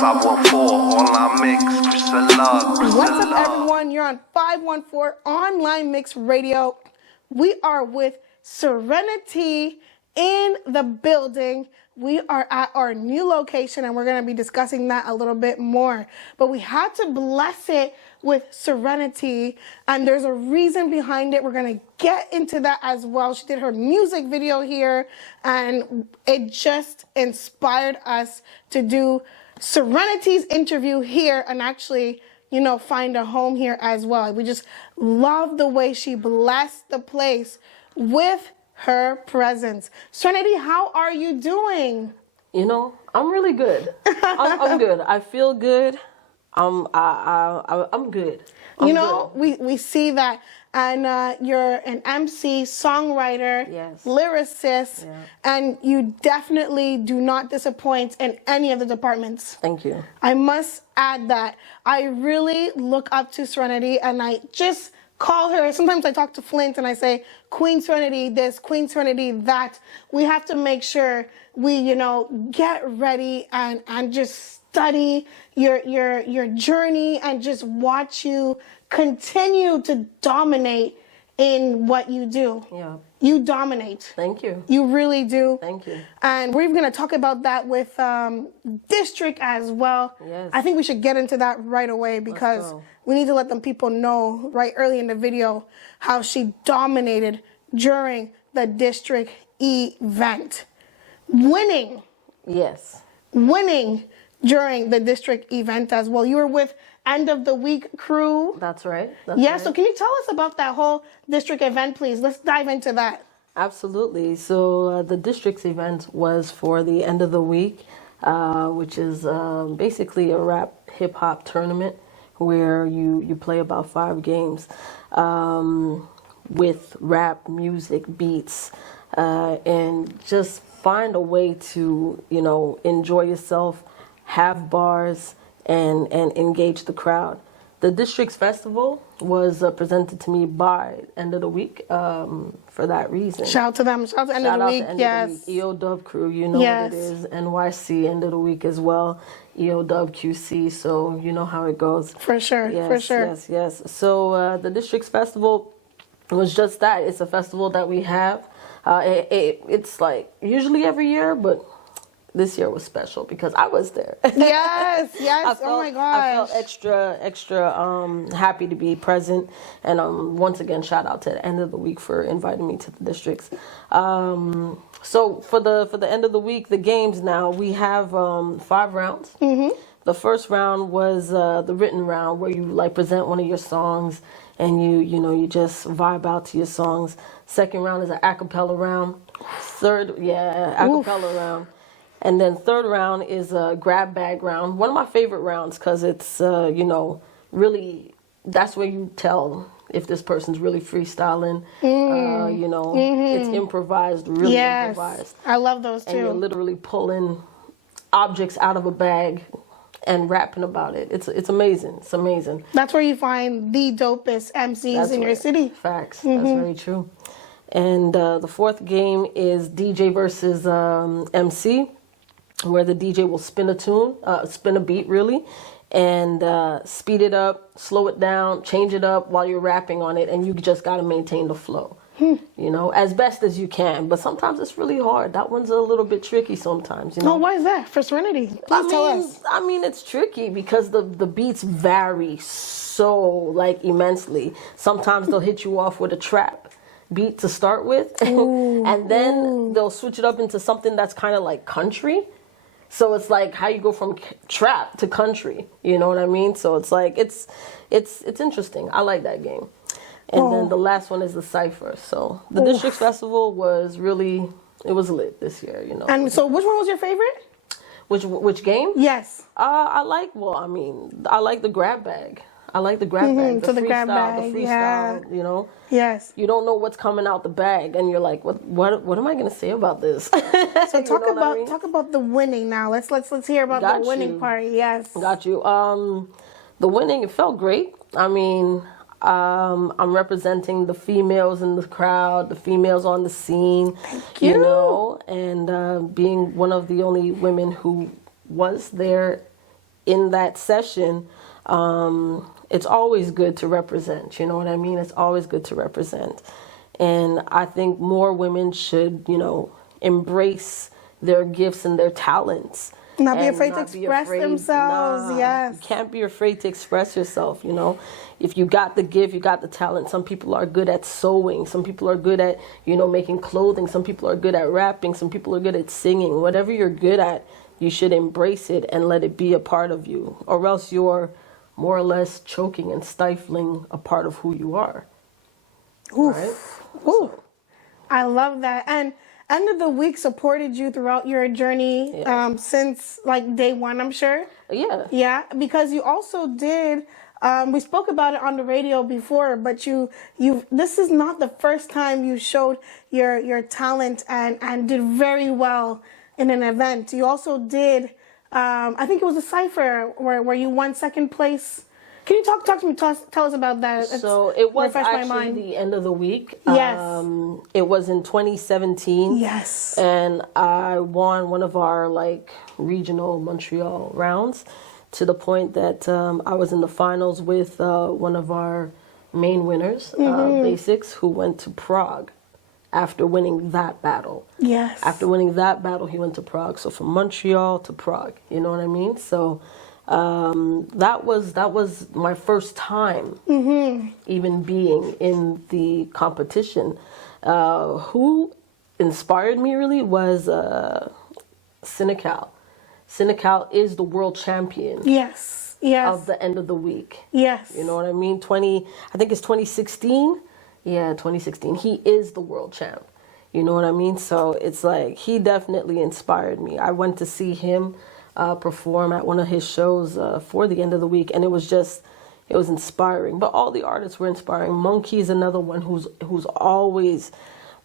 514onlinemix. What's up, everyone? You're on 514 Online Mix Radio. We are with Sereni-T in the building. We are at our new location, and we're going to be discussing that a little bit more. But we had to bless it with Sereni-T, and there's a reason behind it. We're going to get into that as well. She did her music video here, and it just inspired us to do Sereni-T's interview here and actually, you know, find a home here as well. We just love the way she blessed the place with her presence. Sereni-T, how are you doing? You know, I'm really good. I'm good. I feel good. I'm good. You know, we see that, and you're an MC, songwriter, yes, lyricist, yeah, and you definitely do not disappoint in any of the departments. Thank you. I must add that I really look up to Sereni-T, and I just call her. Sometimes I talk to Flint and I say, Queen Sereni-T this, Queen Sereni-T that. We have to make sure we, you know, get ready and just study your journey and just watch you continue to dominate in what you do. Yeah. You dominate. Thank you. You really do. Thank you. And we're even going to talk about that with District as well. Yes. I think we should get into that right away because we need to let them people know right early in the video how she dominated during the District event. Winning. Yes. Winning during the District event as well. You were with End of the Week crew. That's right. Yeah, so can you tell us about that whole District event, please? Let's dive into that. Absolutely. So the District's event was for the End of the Week, which is basically a rap hip-hop tournament where you play about 5 games with rap, music, beats, and just find a way to, you know, enjoy yourself, have bars, and engage the crowd. The District's Festival was presented to me by End of the Week for that reason. Shout out to them. Shout out to End of the Week. Yes. EO Dub Crew, you know what it is. NYC End of the Week as well. EO Dub QC, so you know how it goes. For sure. Yes, for sure. Yes. So the District's Festival was just that. It's a festival that we have. It's like usually every year, but this year was special because I was there. Yes. Oh my gosh. I felt extra happy to be present, and once again, shout out to the End of the Week for inviting me to the Districts. So for the End of the Week, the games now we have 5 rounds. Mm-hmm. The first round was the written round where you like present one of your songs and you just vibe out to your songs. Second round is an acapella round. Acapella round. And then third round is a grab bag round. One of my favorite rounds because it's, really, that's where you tell if this person's really freestyling. It's improvised, really improvised. I love those too. And you're literally pulling objects out of a bag and rapping about it. It's amazing. It's amazing. That's where you find the dopest MCs in your city. Facts. That's very true. And the fourth game is DJ versus MC, where the DJ will spin a tune, spin a beat really, and speed it up, slow it down, change it up while you're rapping on it, and you just got to maintain the flow, you know, as best as you can. But sometimes it's really hard. That one's a little bit tricky sometimes, you know. No, why is that? For Sereni-T, please tell us. I mean, it's tricky because the beats vary so, like, immensely. Sometimes they'll hit you off with a trap beat to start with, and then they'll switch it up into something that's kind of like country. So it's like how you go from trap to country, you know what I mean? So it's like it's interesting. I like that game. And then the last one is the Cypher. So the District's Festival was it was lit this year, you know. And so which one was your favorite? Which game? Yes. I like the grab bag. I like the grab bag, the grab bag, the freestyle, you know. Yes. You don't know what's coming out the bag, and you're like, what am I gonna say about this? So talk about the winning now. Let's hear about the winning part. Yes. Got you. The winning, it felt great. I mean, I'm representing the females in the crowd, the females on the scene. Thank you. You know, and being one of the only women who was there in that session, it's always good to represent. You know what I mean? It's always good to represent. And I think more women should, embrace their gifts and their talents. Not be afraid to express themselves. Yes. You can't be afraid to express yourself, If you got the gift, you got the talent. Some people are good at sewing. Some people are good at, making clothing. Some people are good at rapping. Some people are good at singing. Whatever you're good at, you should embrace it and let it be a part of you. Or else you're more or less choking and stifling a part of who you are. Oof. Right? Ooh. I love that. And End of the Week supported you throughout your journey since like day one, I'm sure. Yeah. Yeah, because you also did. We spoke about it on the radio before, but you this is not the first time you showed your talent and did very well in an event. You also did. I think it was a cipher where you won second place. Can you talk to me? Tell us about that. So it was actually the end of the week. Yes. It was in 2017. Yes. And I won one of our regional Montreal rounds to the point that I was in the finals with one of our main winners, Basics, who went to Prague after winning that battle. Yes. After winning that battle, he went to Prague. So from Montreal to Prague, you know what I mean? So that was my first time even being in the competition. Who inspired me really was Senecal. Senecal is the world champion. Yes. Yes. Of the End of the Week. Yes. You know what I mean? I think it's 2016. Yeah, 2016. He is the world champ. You know what I mean? So it's he definitely inspired me. I went to see him perform at one of his shows for the End of the Week, and it was inspiring. But all the artists were inspiring. Monkey's another one who's always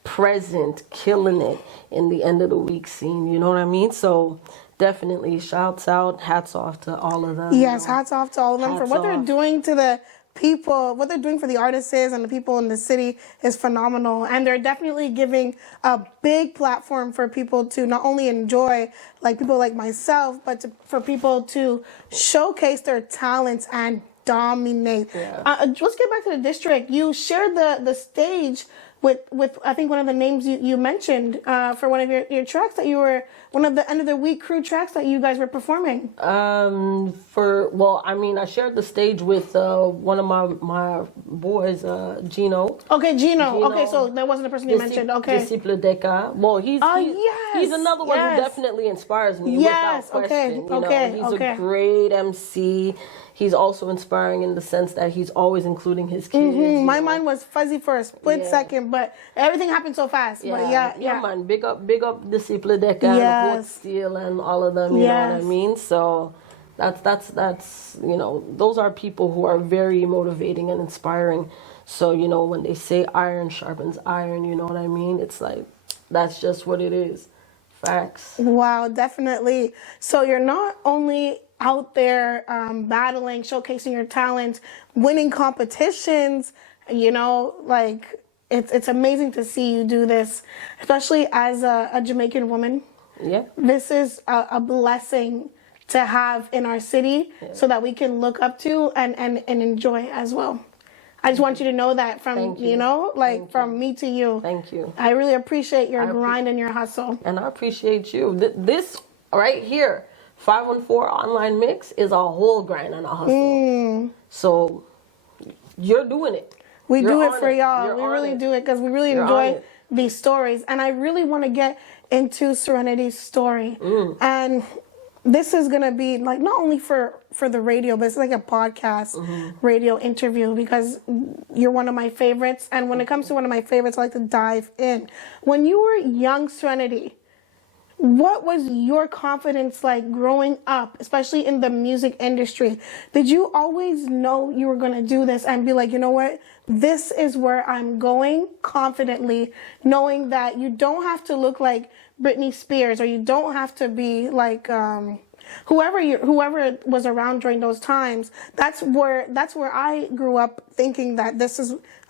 present, killing it in the End of the Week scene. You know what I mean? So definitely hats off to all of them. Yes, hats off to all of them for what they're doing to the people. What they're doing for the artists and the people in the city is phenomenal, and they're definitely giving a big platform for people to not only enjoy, like people like myself, but for people to showcase their talents and dominate. Yeah. Let's get back to the district. You shared the stage with I think one of the names you mentioned for one of your tracks that you were one of the End of the Week crew tracks that you guys were performing. I shared the stage with one of my boys, Gino. Okay, Gino. Okay, so that wasn't the person you mentioned. Okay. Disciple Deca. Well, he's another one who definitely inspires me. Yes. Without question. Okay. He's a great MC. He's also inspiring in the sense that he's always including his kids. My mind was fuzzy for a split second, but everything happened so fast. Yeah, But man. Big up Disciple Deca and Port Steel and all of them. You know what I mean? So that's those are people who are very motivating and inspiring. So when they say iron sharpens iron, you know what I mean? It's that's just what it is. Facts. Wow, definitely. So you're not only out there battling, showcasing your talent, winning competitions, it's amazing to see you do this, especially as a Jamaican woman. Yeah. This is a blessing to have in our city so that we can look up to and enjoy as well. I just want you to know that from, from me to you. Thank you. I really appreciate your grind and your hustle. And I appreciate you. This right here, 514 Online Mix, is a whole grind and a hustle. So you're doing it. We do it for y'all. We really do it because we really enjoy these stories. And I really want to get into Sereni-T's story. And this is going to be not only for the radio, but it's like a podcast radio interview because you're one of my favorites. And when it comes to one of my favorites, I like to dive in. When you were young Sereni-T, what was your confidence like growing up, especially in the music industry? Did you always know you were going to do this and be like, you know what, this is where I'm going confidently, knowing that you don't have to look like Britney Spears or you don't have to be like whoever was around during those times? That's where I grew up thinking that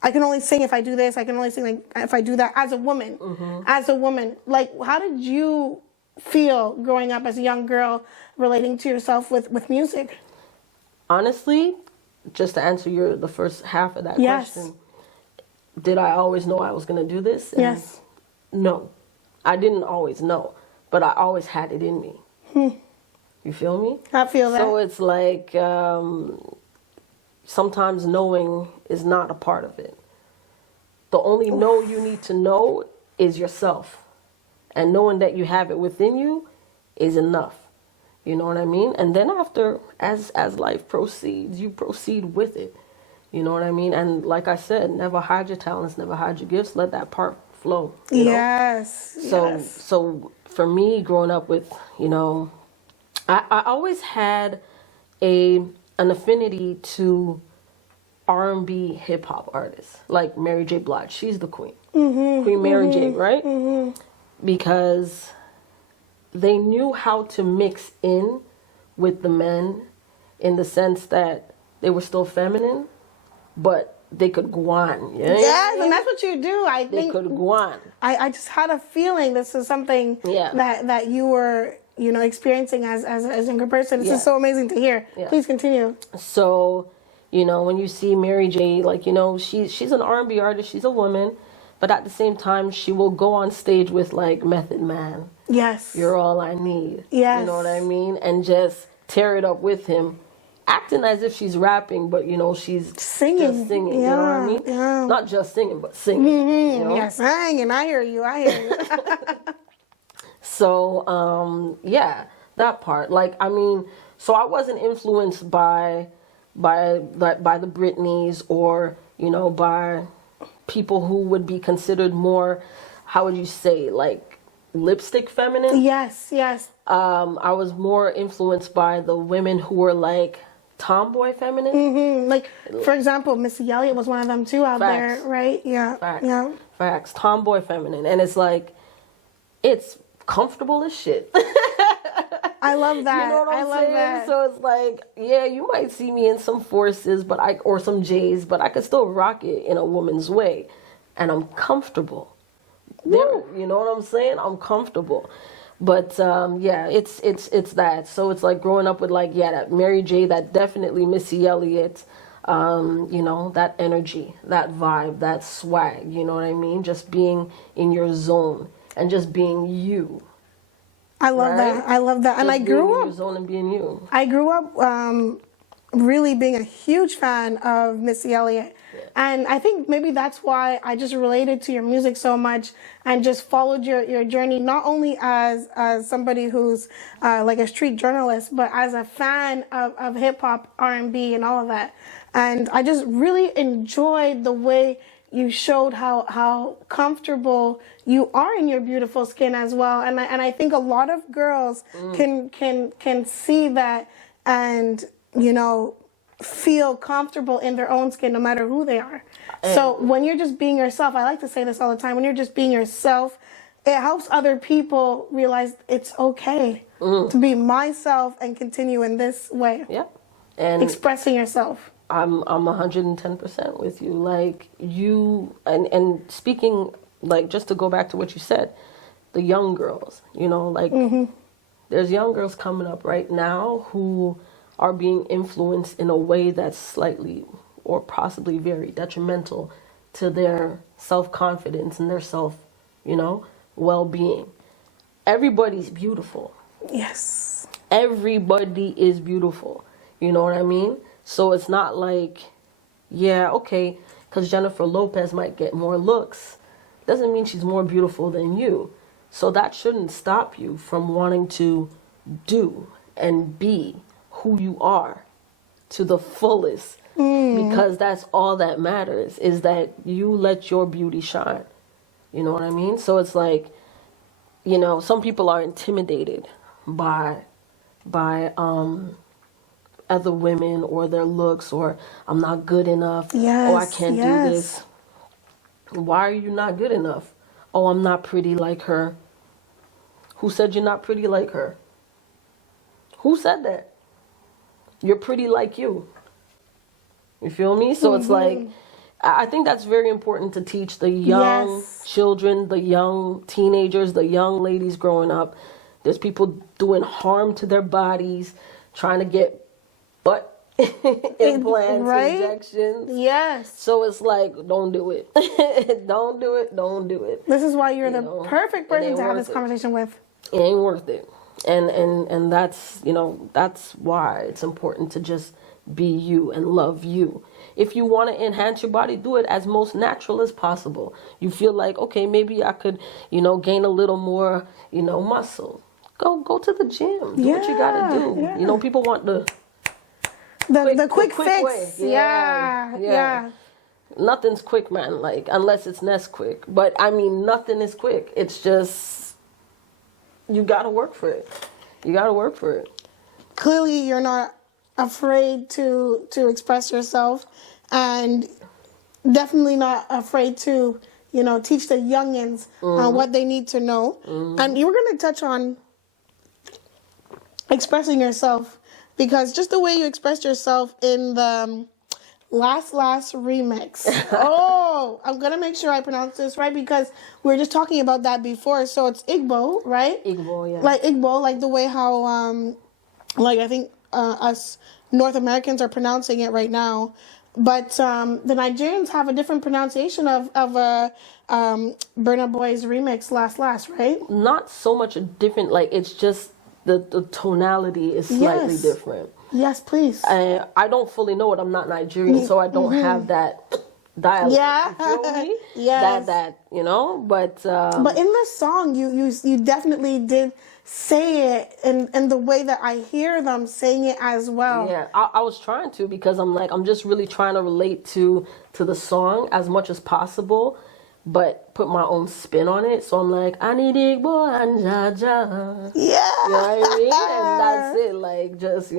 I can only sing if I do this. I can only sing if I do that as a woman. As a woman, how did you feel growing up as a young girl relating to yourself with music? Honestly, just to answer the first half of that Yes. question, did I always know I was going to do this? And Yes. no, I didn't always know, but I always had it in me. You feel me? I feel that. So it's like sometimes knowing is not a part of it. The only know you need to know is yourself. And knowing that you have it within you is enough. You know what I mean? And then after, as life proceeds, you proceed with it. You know what I mean? And like I said, never hide your talents, never hide your gifts. Let that part flow. You know? Yes. So for me, growing up with, I always had an affinity to R&B hip hop artists like Mary J. Blige. She's the queen. Queen Mary J., right? Because they knew how to mix in with the men in the sense that they were still feminine, but they could go on. Yes, and that's what you do. I They think could go on. I just had a feeling this is something that you were experiencing as a younger person. This is so amazing to hear. Yeah. Please continue. So, when you see Mary J., she's an R&B artist, she's a woman, but at the same time, she will go on stage with like Method Man. Yes. You're All I Need. Yes. You know what I mean? And just tear it up with him, acting as if she's rapping, but she's singing. just singing. You know what I mean? Yeah. Not just singing, but singing. Yeah, singing. I hear you. So, that part. So I wasn't influenced by the Britneys or by people who would be considered more, how would you say, like lipstick feminine. Yes. I was more influenced by the women who were like tomboy feminine. Like, for example, Missy Elliott was one of them too out there, right? Yeah. Facts. Tomboy feminine. And it's like, it's comfortable as shit. I love that. You know what I'm saying? That. So it's like, you might see me in some forces, or some J's, but I could still rock it in a woman's way, and I'm comfortable. There, you know what I'm saying? I'm comfortable. But it's that. So it's like growing up with that Mary J, that definitely Missy Elliott, that energy, that vibe, that swag. You know what I mean? Just being in your zone and just being you. I love that. I love that. And I grew up. Your zone and being you. I grew up really being a huge fan of Missy Elliott. Yeah. And I think maybe that's why I just related to your music so much and just followed your journey, not only as somebody who's like a street journalist, but as a fan of hip hop, R&B, and all of that. And I just really enjoyed the way you showed how comfortable you are in your beautiful skin as well, and I think a lot of girls can see that and feel comfortable in their own skin no matter who they are. So when you're just being yourself, I like to say this all the time, when you're just being yourself, it helps other people realize it's okay to be myself and continue in this way. Yeah, and expressing yourself. I'm 110% with you. Like you, and speaking, like, just to go back to what you said, the young girls, there's young girls coming up right now who are being influenced in a way that's slightly or possibly very detrimental to their self-confidence and their self, well-being. Everybody's beautiful. Yes. Everybody is beautiful. You know what I mean? So it's not like, because Jennifer Lopez might get more looks, doesn't mean she's more beautiful than you. So that shouldn't stop you from wanting to do and be who you are to the fullest. Because that's all that matters, is that you let your beauty shine. You know what I mean? So it's like, some people are intimidated by other women or their looks, or I'm not good enough. Yes, I can't do this. Why are you not good enough? Oh, I'm not pretty like her. Who said you're not pretty like her? Who said that? You're pretty like you. You feel me? So it's like, I think that's very important to teach the young children, the young teenagers, the young ladies growing up, There's people doing harm to their bodies, trying to get butt implants, right? injections. Yes. So it's like, don't do it. Don't do it. Don't do it. This is why you're the perfect person to have this conversation with. It ain't worth it. And that's, that's why it's important to just be you and love you. If you want to enhance your body, do it as most natural as possible. You feel like, okay, maybe I could, gain a little more, muscle. Go to the gym. Do what you gotta do. Yeah. People want the quick fix. Way. Yeah. Nothing's quick, man. Like, unless it's Nesquik. But I mean, nothing is quick. It's just, you gotta work for it. You gotta work for it. Clearly, you're not afraid to express yourself, and definitely not afraid to, teach the youngins what they need to know. And you were going to touch on expressing yourself, because just the way you expressed yourself in the last remix. Oh, I'm going to make sure I pronounce this right, because we were just talking about that before. So it's Igbo, right? Igbo, yeah. Like Igbo, like the way how, I think us North Americans are pronouncing it right now. But the Nigerians have a different pronunciation of Burna Boy's remix, Last, right? Not so much a different, like, it's just the tonality is slightly different. Yes, please. I don't fully know it. I'm not Nigerian, so I don't have that dialect. Yeah. You feel me? Yes. That But in the song, you definitely did say it in the way that I hear them saying it as well. Yeah, I was trying to, because I'm just really trying to relate to the song as much as possible, but put my own spin on it. So I'm like, I need Igbo and Jaja. Yeah. You know what I mean? And that's it. Like, just,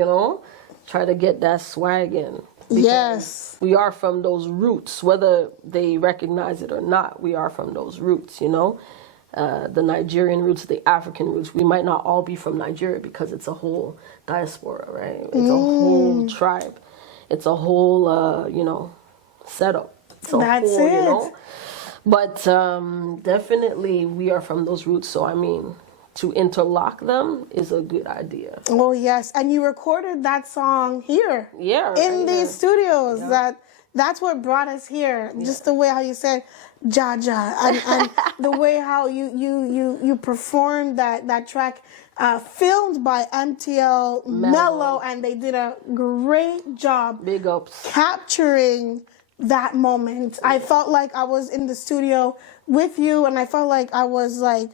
try to get that swag in. Yes. We are from those roots, whether they recognize it or not. We are from those roots, the Nigerian roots, the African roots. We might not all be from Nigeria, because it's a whole diaspora, right? It's a whole tribe. It's a whole, setup. That's it. But definitely we are from those roots. So, I mean, to interlock them is a good idea. Oh, yes. And you recorded that song here. Yeah. In these studios. Yeah. That's what brought us here. Yeah. Just the way how you said Jaja, and the way how you performed that track, filmed by MTL Mellow, and they did a great job. Big ups. Capturing that moment. I felt like I was in the studio with you, and I felt like I was like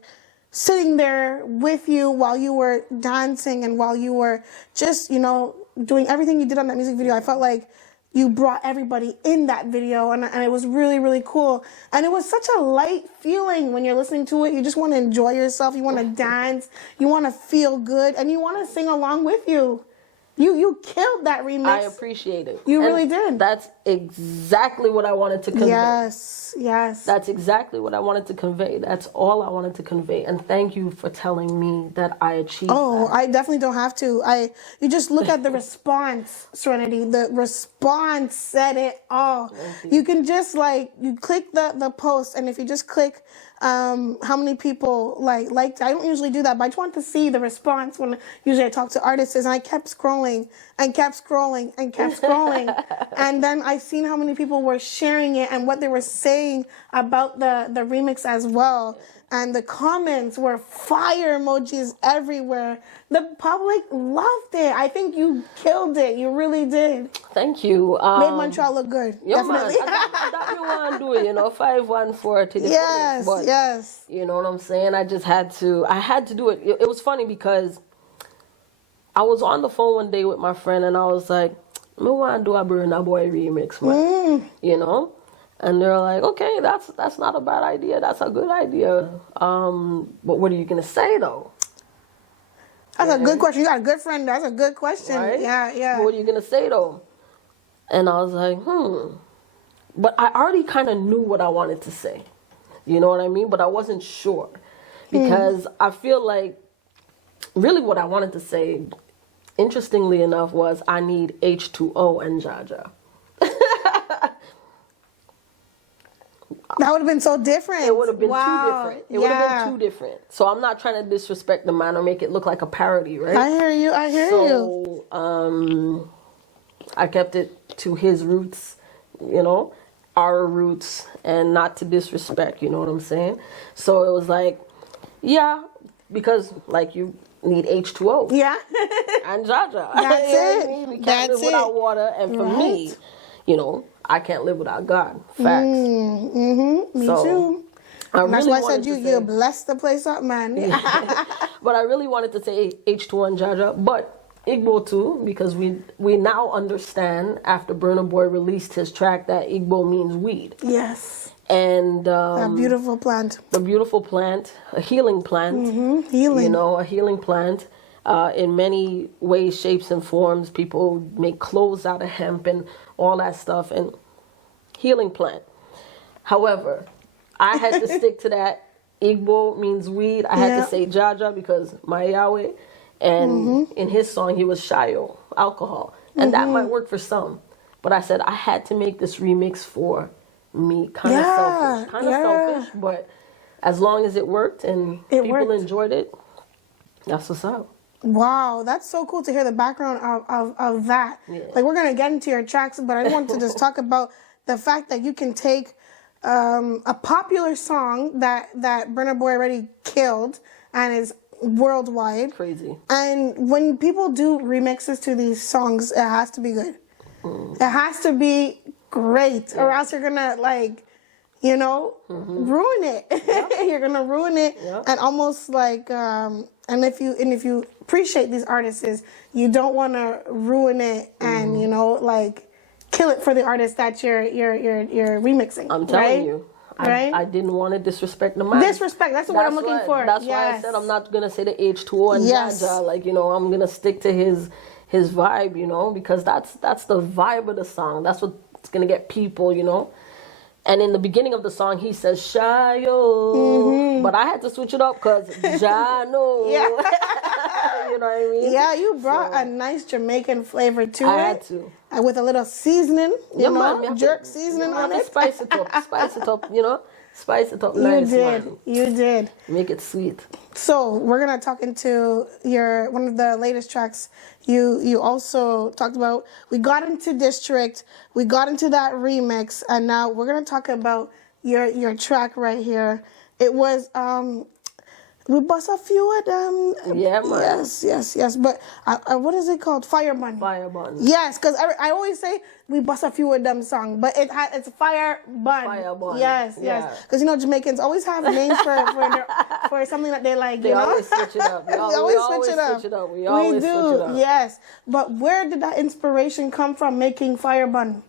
sitting there with you while you were dancing and while you were just, doing everything you did on that music video. I felt like you brought everybody in that video, and it was really, really cool. And it was such a light feeling when you're listening to it. You just want to enjoy yourself. You want to dance. You want to feel good, and you want to sing along with you. You killed that remix. I appreciate it. You really did. That's exactly what I wanted to convey. Yes. That's exactly what I wanted to convey. That's all I wanted to convey. And thank you for telling me that I achieved that. I definitely don't have to. You just look at the response, Serenity. The response said it all. You can just you click the post, and if you just click how many people liked it. I don't usually do that, but I just want to see the response when usually I talk to artists, and I kept scrolling and kept scrolling and kept scrolling. And then I seen how many people were sharing it and what they were saying about the remix as well. And the comments were fire emojis everywhere. The public loved it. I think you killed it. You really did. Thank you. Made Montreal look good. Definitely. Man, that you want to do it, 514 to the Yes, but, yes. You know what I'm saying? I had to do it. It was funny because I was on the phone one day with my friend, and I was like, I want to do a Burna Boy remix, man. And they're like, okay, that's not a bad idea. That's a good idea. But what are you going to say, though? That's a good question. You got a good friend. That's a good question. Right? Yeah. But what are you going to say, though? And I was like, But I already kind of knew what I wanted to say. You know what I mean? But I wasn't sure. Because I feel like really what I wanted to say, interestingly enough, was I need H2O and Jaja. That would have been so different. It would have been wow. too different. It would have been too different. So I'm not trying to disrespect the man or make it look like a parody, right? I hear you. I hear you. So I kept it to his roots, you know, our roots, and not to disrespect, you know what I'm saying? So it was like, yeah, because like you need H2O. Yeah. And Jaja. That's You know it. what I mean? We can't live without water. And for me, you know, I can't live without God. Facts. Me too. That's why I said you blessed the place up, man. But I really wanted to say H2O and Jaja, but Igbo too, because we now understand after Burna Boy released his track that Igbo means weed. Yes. And a beautiful plant. The beautiful plant, a healing plant. Healing. You know, a healing plant. In many ways, shapes, and forms. People make clothes out of hemp and all that stuff. And healing plant. However, I had to stick to that. Igbo means weed. I had to say Jaja because my Yahweh. And in his song, he was Shayo, alcohol. And that might work for some. But I said I had to make this remix for me. Kind of selfish. Kind of selfish, but as long as it worked and people enjoyed it, that's what's up. Wow, that's so cool to hear the background of that. Yeah. Like, we're going to get into your tracks, but I want to just talk about the fact that you can take a popular song that Burna Boy already killed and is worldwide. Crazy. And when people do remixes to these songs, it has to be good. It has to be great, or else you're gonna, like, you know, ruin it. You're gonna ruin it, and almost like and if you appreciate these artists, you don't want to ruin it and you know, like, kill it for the artist that you're remixing. I'm telling you. I didn't want to disrespect the man. Disrespect, that's what I'm looking for. That's why I said I'm not going to say the H2O and Jaja. Like, you know, I'm going to stick to his vibe, you know, because that's the vibe of the song. That's what's going to get people, you know. And in the beginning of the song, he says, Shayo. But I had to switch it up because Jano. You know what I mean? Yeah, you brought a nice Jamaican flavor to it. I had to. With a little seasoning, you know, man, jerk seasoning on it. Spice it up, you know. Spice it up nice, man. You did. Make it sweet. So we're gonna talk into one of the latest tracks. You also talked about, we got into District, we got into that remix, and now we're gonna talk about your track right here. It was we bust a few of them. Yeah, man. Yes. But what is it called? Fire Bun. Fire Bun. Yes, because I always say we bust a few of them song, but it's Fire Bun. Fire Bun. Yes. Because you know Jamaicans always have names for something that they like. They always switch it up. We always switch it up. We always switch it up. Yes. But where did that inspiration come from making Fire Bun?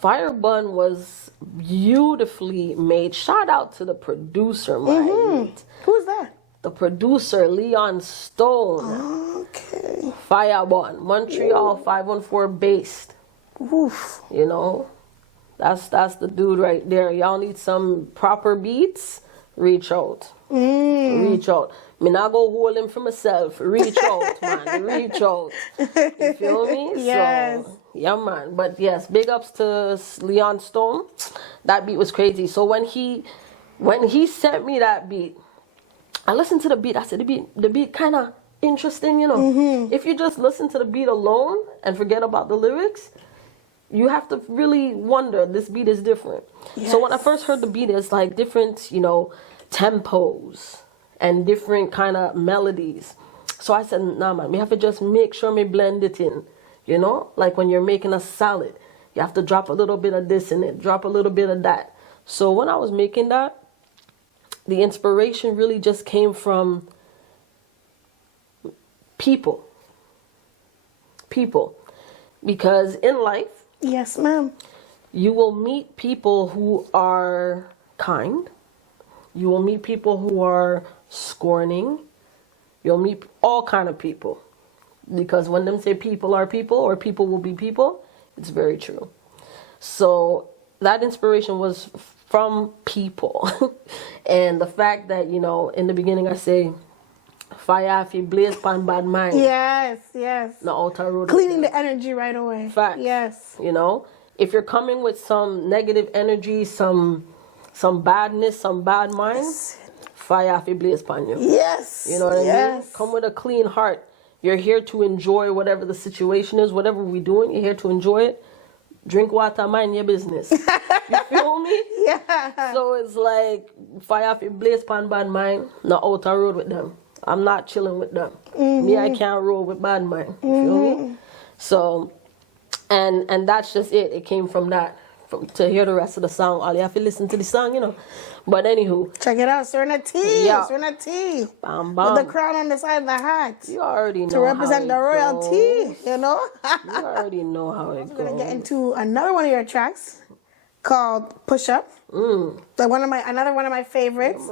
Fire Bun was beautifully made. Shout out to the producer, man. Who's that? The producer, Leon Stone. Okay. Fire Bun, Montreal, 514 based. Oof. You know, that's the dude right there. Y'all need some proper beats? Reach out. Reach out. Me not go hold him for myself. Reach out, man. Reach out. You feel me? Yes. So, yeah, man. But yes, big ups to Leon Stone. That beat was crazy. So when he sent me that beat, I listened to the beat. I said, the beat kind of interesting, you know. If you just listen to the beat alone and forget about the lyrics, you have to really wonder, this beat is different. Yes. So when I first heard the beat, it's like different, you know, tempos and different kind of melodies. So I said, nah, man, we have to just make sure we blend it in, you know. Like when you're making a salad, you have to drop a little bit of this in it, drop a little bit of that. So when I was making that, the inspiration really just came from people. Because in life, yes, ma'am, you will meet people who are kind. You will meet people who are scorning. You'll meet all kind of people. Because when them say people are people or people will be people, it's very true. So that inspiration was from people. And the fact that, you know, in the beginning I say, fire if you blaze pan bad mind. Yes. No outer road. Cleaning the energy right away. Fact. Yes. You know, if you're coming with some negative energy, some some badness, some bad mind, fire off your blaze pan you. Yes. You know what I mean? Come with a clean heart. You're here to enjoy whatever the situation is, whatever we're doing. You're here to enjoy it. Drink water, mind your business. You feel me? Yeah. So it's like, fire off your blaze pan bad mind, not out on road with them. I'm not chilling with them. Me, I can't roll with bad mind. You feel me? So, and that's just it. It came from that. To hear the rest of the song, all you have to listen to the song, you know. But anywho, check it out, Sereni-T. Yeah. Sereni-T. Bam, bam. With the crown on the side of the hat. You already know to represent how the royalty, you know. You already know how it goes. We're gonna get into another one of your tracks called "Push Up." Like another one of my favorites.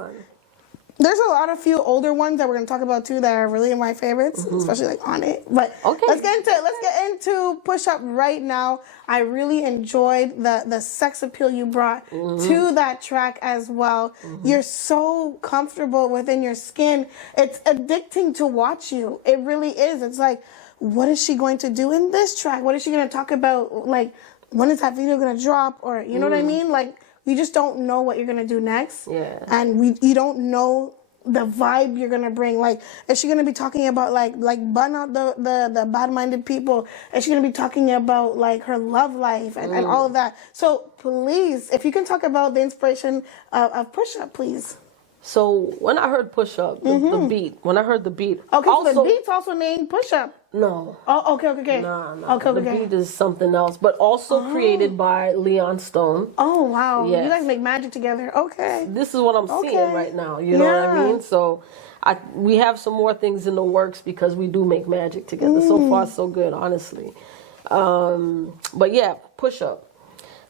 There's a few older ones that we're gonna talk about too that are really my favorites, especially like On It. But okay, let's get into Push Up right now. I really enjoyed the sex appeal you brought to that track as well. You're so comfortable within your skin. It's addicting to watch you. It really is. It's like, what is she going to do in this track? What is she gonna talk about? Like, when is that video gonna drop? Or you know what I mean? Like, you just don't know what you're gonna do next. Yeah. And you don't know the vibe you're gonna bring. Like, is she gonna be talking about like bun out the bad-minded people? Is she gonna be talking about like her love life and all of that? So please, if you can talk about the inspiration of Push Up, please. So when I heard Push Up, the beat, when I heard the beat, okay, also, so the beat's also named Push Up. No. Oh, okay. No. The beat is something else, but also created by Leon Stone. Oh, wow. Yes. You guys make magic together. Okay. This is what I'm seeing right now. You know what I mean? So we have some more things in the works because we do make magic together. So far, so good, honestly. But yeah, Push Up.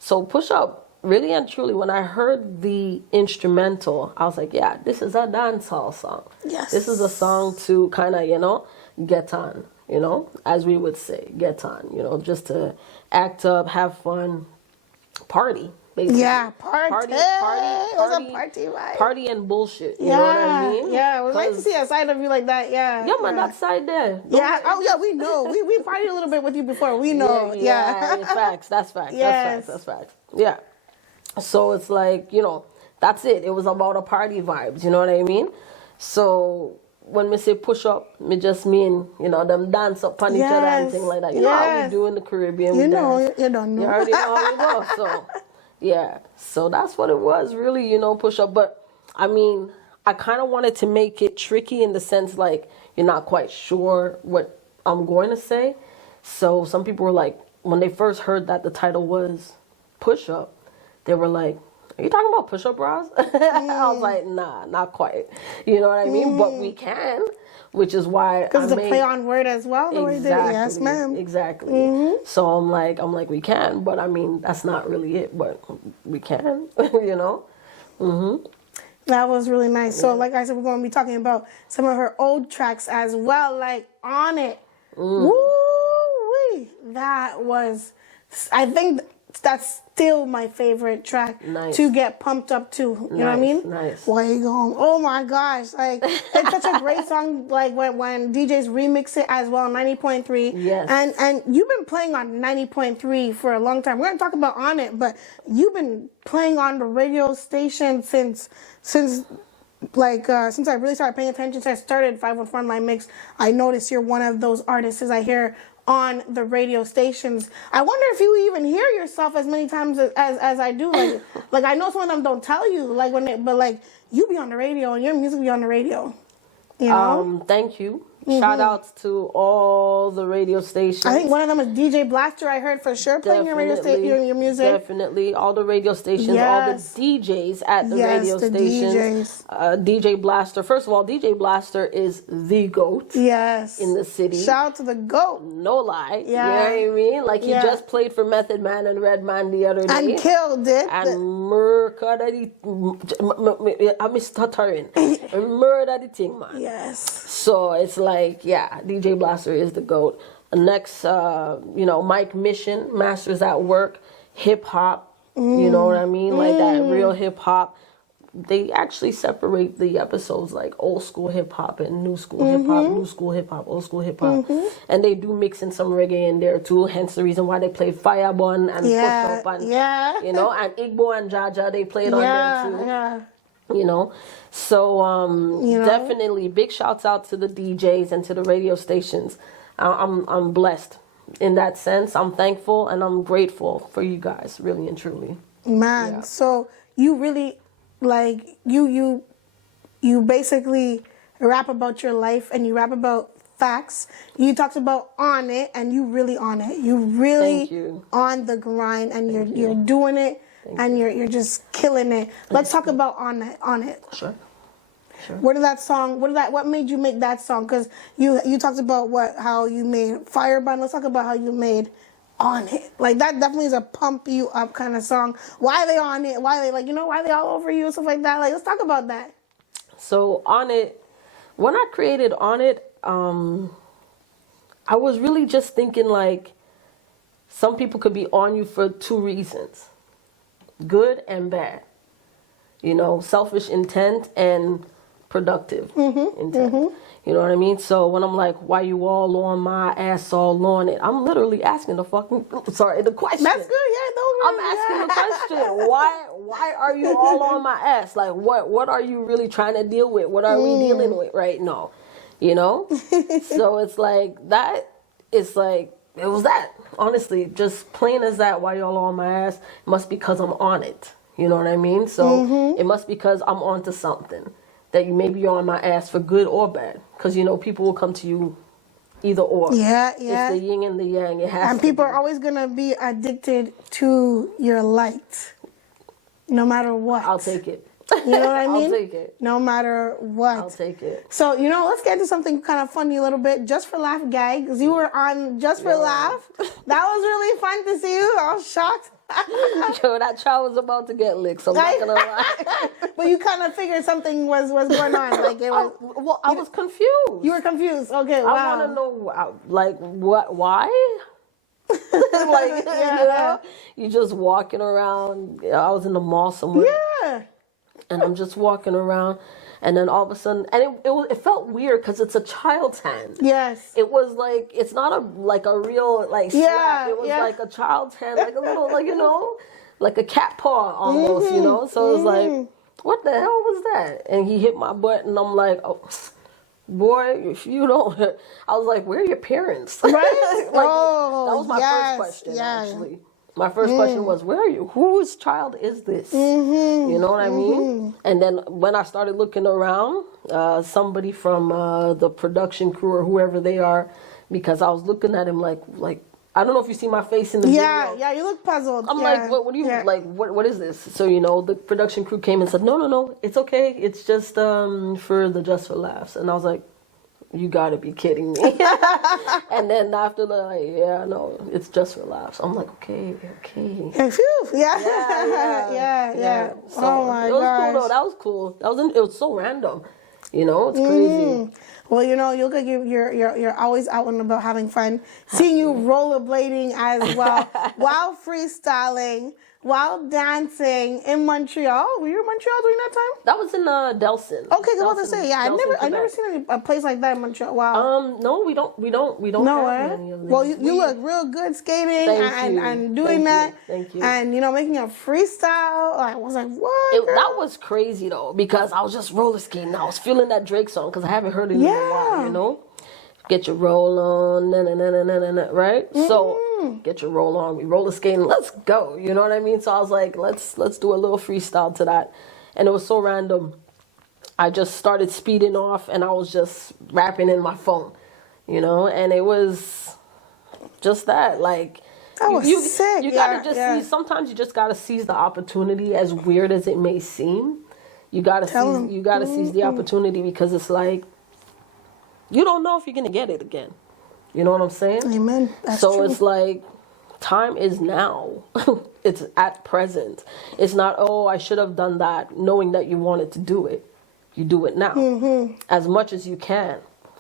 So Push Up, really and truly, when I heard the instrumental, I was like, yeah, this is a dancehall song. Yes. This is a song to kind of, get on. As we would say, get on, just to act up, have fun, party, basically. Yeah, party. It was a party vibe. Party and bullshit, you know what I mean? Yeah, it was nice to see a side of you like that, yeah. Yeah, man, that side there. We know. We partied a little bit with you before, we know, yeah. Facts, that's facts, yes. that's facts. Yeah. So it's like, that's it. It was about a party vibes, you know what I mean? So when we say push up, me just mean, them dance up on each other and things like that. You know how we do in the Caribbean. You don't know. You already know how we go. So, yeah. So that's what it was, really, push up. But, I mean, I kind of wanted to make it tricky in the sense, like, you're not quite sure what I'm going to say. So some people were like, when they first heard that the title was Push Up, they were like, are you talking about push-up bras? I was like, nah, not quite. You know what I mean? But we can, which is why because it's a play on word as well. The way they did it. Yes, ma'am. Exactly. So I'm like, we can, but I mean, that's not really it. But we can, That was really nice. So, like I said, we're going to be talking about some of her old tracks as well, like On It. Woo-wee. That was, I think that's still my favorite track to get pumped up to. You know what I mean? Nice. Where you going? Oh my gosh. Like, it's such a great song, like when DJs remix it as well, 90.3. Yes. And you've been playing on 90.3 for a long time. We're going to talk about On It, but you've been playing on the radio station since I really started paying attention. Since I started 514onlinemix, I noticed you're one of those artists I hear on the radio stations. I wonder if you even hear yourself as many times as I do. Like I know some of them don't tell you, but you be on the radio and your music be on the radio. You know? Thank you. Shout outs to all the radio stations. I think one of them is DJ Blaster. I heard for sure playing your radio station, your music. Definitely, all the radio stations, all the DJs at the radio stations. DJ Blaster. First of all, DJ Blaster is the GOAT. Yes. In the city. Shout out to the GOAT. No lie. Yeah. You know what I mean? Like he just played for Method Man and Redman the other day. And killed it. And murder the thing, man. Yes. So it's like, DJ Blaster is the GOAT. Next, Mike Mission, Masters at Work, hip hop, you know what I mean? Like that real hip hop. they actually separate the episodes like old school hip hop and new school hip hop, new school hip hop, old school hip hop, and they do mix in some reggae in there too. Hence the reason why they play Firebun and Push Up and you know, and Igbo and Jaja, they played on them too. Yeah. You know, so definitely big shouts out to the DJs and to the radio stations. I'm blessed in that sense. I'm thankful and I'm grateful for you guys, really and truly. Man, so you really like you basically rap about your life and you rap about facts. You talked about on it and you really on it. You really on the grind and you're doing it. And you're just killing it. Let's talk about on it. Sure. Where did that song? What made you make that song? Because you talked about how you made Firebun. Let's talk about how you made On It. Like that definitely is a pump you up kind of song. Why are they on it? Why are they why are they all over you and stuff like that? Like let's talk about that. So On It, when I created On It, I was really just thinking like some people could be on you for two reasons. Good and bad, you know, selfish intent and productive intent. You know what I mean? So when I'm like, why you all on my ass all on it? I'm literally asking the question. That's good, yeah. I'm asking the question. Why are you all on my ass? Like what are you really trying to deal with? What are we dealing with right now? You know? So it's like that. It's like it was that. Honestly, just plain as that, why y'all on my ass, it must be because I'm on it. You know what I mean? So it must be because I'm onto something. That maybe you're on my ass for good or bad. Because, you know, people will come to you either or. Yeah. It's the yin and the yang. It has and to people be. are always going to be addicted to your light. No matter what. I'll take it. You know what I mean? I'll take it. No matter what. I'll take it. So, you know, let's get into something kind of funny a little bit. Just for Laugh gag, because you were on Just for Laugh. That was really fun to see you. I was shocked. Yo, that child was about to get licked, so I'm not gonna lie. But you kind of figured something was going on. Like it was. Well, I was confused. You were confused. Okay, wow. I want to know, like, why? Like, you know, you just walking around. I was in the mall somewhere. Yeah. And I'm just walking around, and then all of a sudden, and it felt weird because it's a child's hand. Yes. It was like, it's not a real like slap. It was like a child's hand, like a little, like, you know, like a cat paw almost, you know. So it was like, what the hell was that? And he hit my butt, and I'm like, oh, boy, if you don't, I was like, where are your parents? Right? Like, that was my first question, actually. My first question was, where are you? Whose child is this? You know what I mean? And then when I started looking around, somebody from the production crew or whoever they are, because I was looking at him like I don't know if you see my face in the video. Yeah, you look puzzled. I'm like, what do you like? What is this? So you know, the production crew came and said, no, it's okay. It's just for the Just for Laughs, and I was like, you gotta be kidding me. And then after no, it's Just for Laughs. I'm like, okay. Yeah. So oh my it was gosh. cool though. That was cool. It was so random. You know, it's crazy. Well, you know, you look like you're always out and about having fun. Seeing you rollerblading as well, while freestyling, while dancing in Montreal. Were you in Montreal during that time? That was in Delson. Okay, I was about to say, I never seen a place like that in Montreal. Wow. No, we don't No, have any of these. Well, you look real good skating and doing that. Thank you. And, you know, making a freestyle. I was like, what? That was crazy, though, because I was just roller skating. I was feeling that Drake song, because I haven't heard it in a while, you know? Get your roll on, right? So, get your roll on. We roller skating. Let's go. You know what I mean? So I was like, let's do a little freestyle to that. And it was so random. I just started speeding off, and I was just rapping in my phone, you know? And it was just that, like... That was sick. You gotta see. Sometimes you just gotta seize the opportunity, as weird as it may seem. You gotta seize the opportunity, because it's like, you don't know if you're gonna get it again. You know what I'm saying? Amen. That's so true. It's like, time is now. It's at present. It's not, oh, I should have done that, knowing that you wanted to do it. You do it now, as much as you can.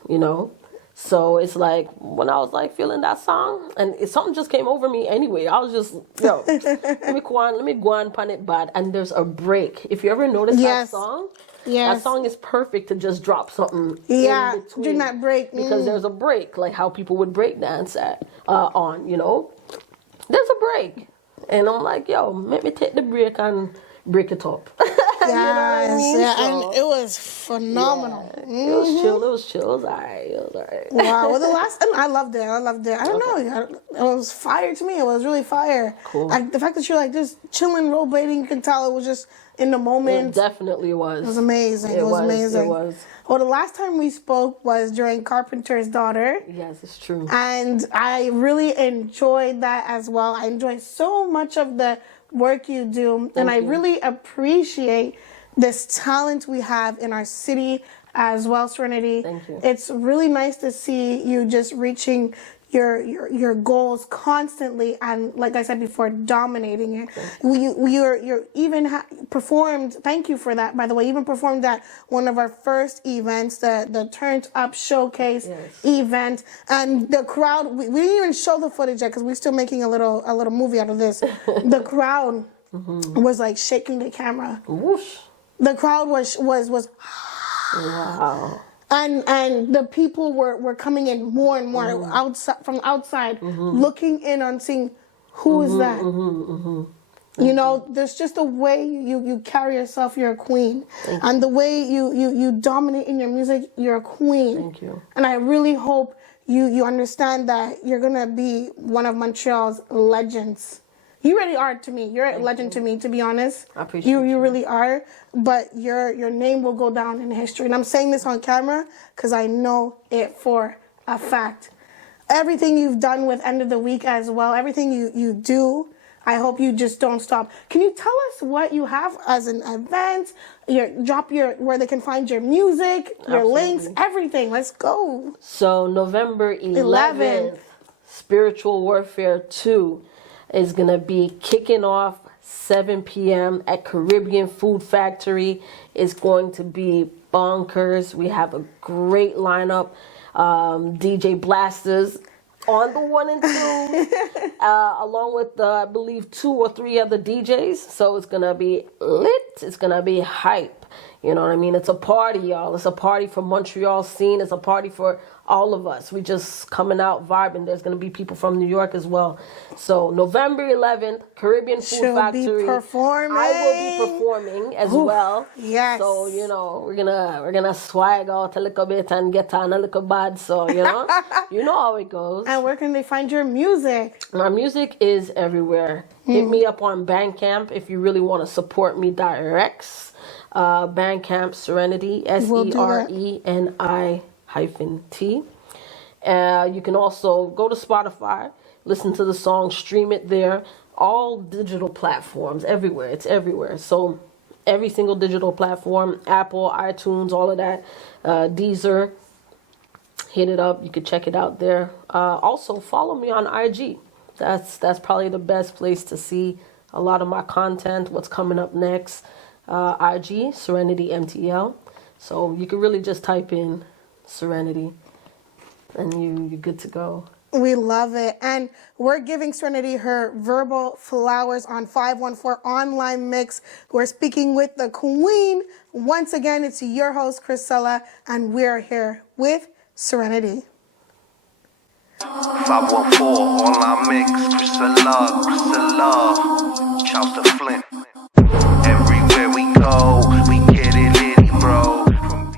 You know. So it's like when I was like feeling that song, and something just came over me anyway. I was just let me go on pan it bad. And there's a break. If you ever notice Yes. that song, Yes. that song is perfect to just drop something Yeah, in between. during that break. Because there's a break, like how people would break dance on, you know. There's a break. And I'm like, yo, let me take the break and break it up. Yes, you know what I mean? yeah, So, and it was phenomenal. yeah, it was chill. It was chill. It was alright. It was alright. Wow. Well, the last, and I loved it. I loved it. I don't know. It was fire to me. It was really fire. Cool. The fact that you're like just chilling, rollerblading, you can tell it was just in the moment. It definitely was. It was amazing. It was amazing. It was. Well, the last time we spoke was during Carpenter's Daughter. Yes, it's true. And I really enjoyed that as well. I enjoyed so much of the work you do. And I really appreciate this talent we have in our city as well, Serenity. Thank you. It's really nice to see you just reaching your goals constantly, and like I said before, dominating it. You're even performed. Thank you for that, by the way. Even performed at one of our first events, the Turned Up Showcase event, and the crowd. We didn't even show the footage yet because we're still making a little movie out of this. The crowd was like shaking the camera. Whoosh. The crowd was Wow. And the people were coming in more and more outside, from outside, looking in on seeing who is that. You know, there's just a way you carry yourself. You're a queen, and the way you dominate in your music. You're a queen. Thank you. And I really hope you understand that you're gonna be one of Montreal's legends. You really are to me. You're a legend to me, to be honest. I appreciate you really are. But your name will go down in history. And I'm saying this on camera because I know it for a fact. Everything you've done with End of the Week as well, everything you do, I hope you just don't stop. Can you tell us what you have as an event? Where they can find your music, your links, everything. Let's go. So November 11th, Spiritual Warfare 2 is going to be kicking off 7 p.m. at Caribbean Food Factory. It's going to be bonkers. We have a great lineup. DJ Blasters on the 1 and 2, along with, I believe, 2 or 3 other DJs. So it's going to be lit. It's going to be hype. You know what I mean? It's a party, y'all. It's a party for Montreal scene. It's a party for all of us. We just coming out vibing. There's going to be people from New York as well. So November 11th, Caribbean Food Factory. Be performing. I will be performing as well. Yes. So, you know, we're gonna swag out a little bit and get on a little bad. So, you know, you know how it goes. And where can they find your music? My music is everywhere. Hit me up on Bandcamp if you really want to support me direct. Bandcamp Sereni-T, SERENI-T. You can also go to Spotify, listen to the song, stream it there. All digital platforms, everywhere. It's everywhere. So every single digital platform, Apple, iTunes, all of that, Deezer. Hit it up. You can check it out there. Also, follow me on IG. That's probably the best place to see a lot of my content, what's coming up next. IG, Sereni-T MTL. So you can really just type in Serenity and you're good to go. We love it. And we're giving Serenity her verbal flowers on 514 Online Mix. We're speaking with the queen. Once again, it's your host, Chrisella, and we're here with Serenity. 514 Online Mix, Chrisella, Charles the Flint. Everywhere we go,